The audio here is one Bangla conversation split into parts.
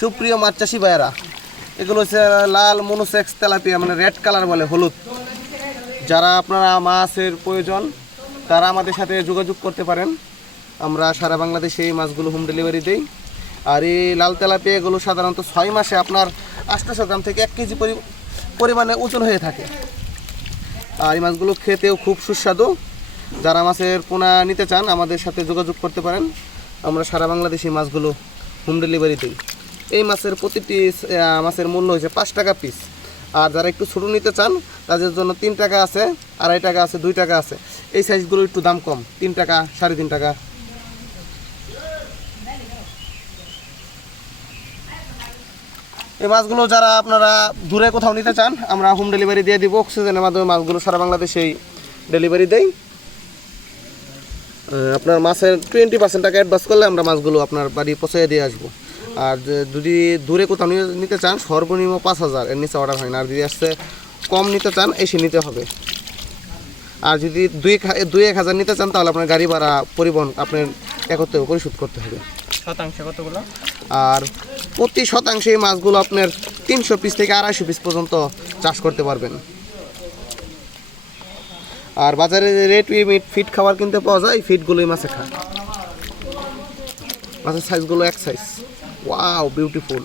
সুপ্রিয় মাছ চাষি ভাইয়েরা, এগুলো হচ্ছে লাল, মনোসেক্স, তেলাপিয়া মানে রেড কালার বলে, হলুদ। যারা আপনারা মাছের প্রয়োজন, তারা আমাদের সাথে যোগাযোগ করতে পারেন। আমরা সারা বাংলাদেশে এই মাছগুলো হোম ডেলিভারি দিই। আর এই লাল তেলাপিয়া এগুলো সাধারণত ছয় মাসে আপনার আটশোশো গ্রাম থেকে এক কেজি পরি- পরিমাণে ওজন হয়ে থাকে। আর এই মাছগুলো খেতেও খুব সুস্বাদু। যারা মাছের পোনা নিতে চান, আমাদের সাথে যোগাযোগ করতে পারেন। আমরা সারা বাংলাদেশে মাছগুলো হোম ডেলিভারি দিই। এই মাছের প্রতিটি মাছের মূল্য হচ্ছে পাঁচ টাকা পিস আর যারা একটু ছোটো নিতে চান, তাদের জন্য তিন টাকা আছে, আড়াই টাকা আছে, দুই টাকা আছে। এই সাইজগুলো একটু দাম কম, তিন টাকা, সাড়ে তিন টাকা। এই মাছগুলো যারা আপনারা দূরে কোথাও নিতে চান, আমরা হোম ডেলিভারি দিয়ে দিব। অক্সিজেনের মাধ্যমে মাছগুলো সারা বাংলাদেশেই ডেলিভারি দেই। আপনার মাছের টোয়েন্টি পার্সেন্ট টাকা অ্যাডভান্স করলে আমরা মাছগুলো আপনার বাড়ি পৌঁছে দিয়ে আসব। আর যদি দূরে কোথাও নিতে চান সর্বনিম্ন পাঁচ হাজার। এর নিচে অর্ডার হয় না। আর যদি আসছে কম নিতে চান এসে নিতে হবে। আর যদি দুই দুই এক হাজার নিতে চান তাহলে আপনার গাড়ি ভাড়া পরিবহন আপনার একত্রে পরিশোধ করতে হবে। শতাংশে কতগুলো? আর প্রতি শতাংশে এই মাছগুলো আপনার তিনশো পিস থেকে আড়াইশো পিস পর্যন্ত চাষ করতে পারবেন। আর বাজারে রেট মিট ফিট খাবার কিনতে পাওয়া যায় ফিটগুলোই মাছে খায়। মাছের সাইজগুলো এক সাইজ wow beautiful.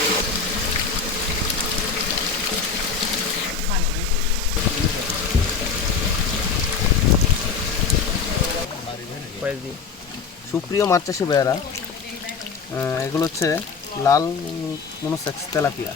সুপ্রিয় মাছ চাষি ভাইয়ারা এগুলো হচ্ছে লাল মনোসেক্স তেলাপিয়া।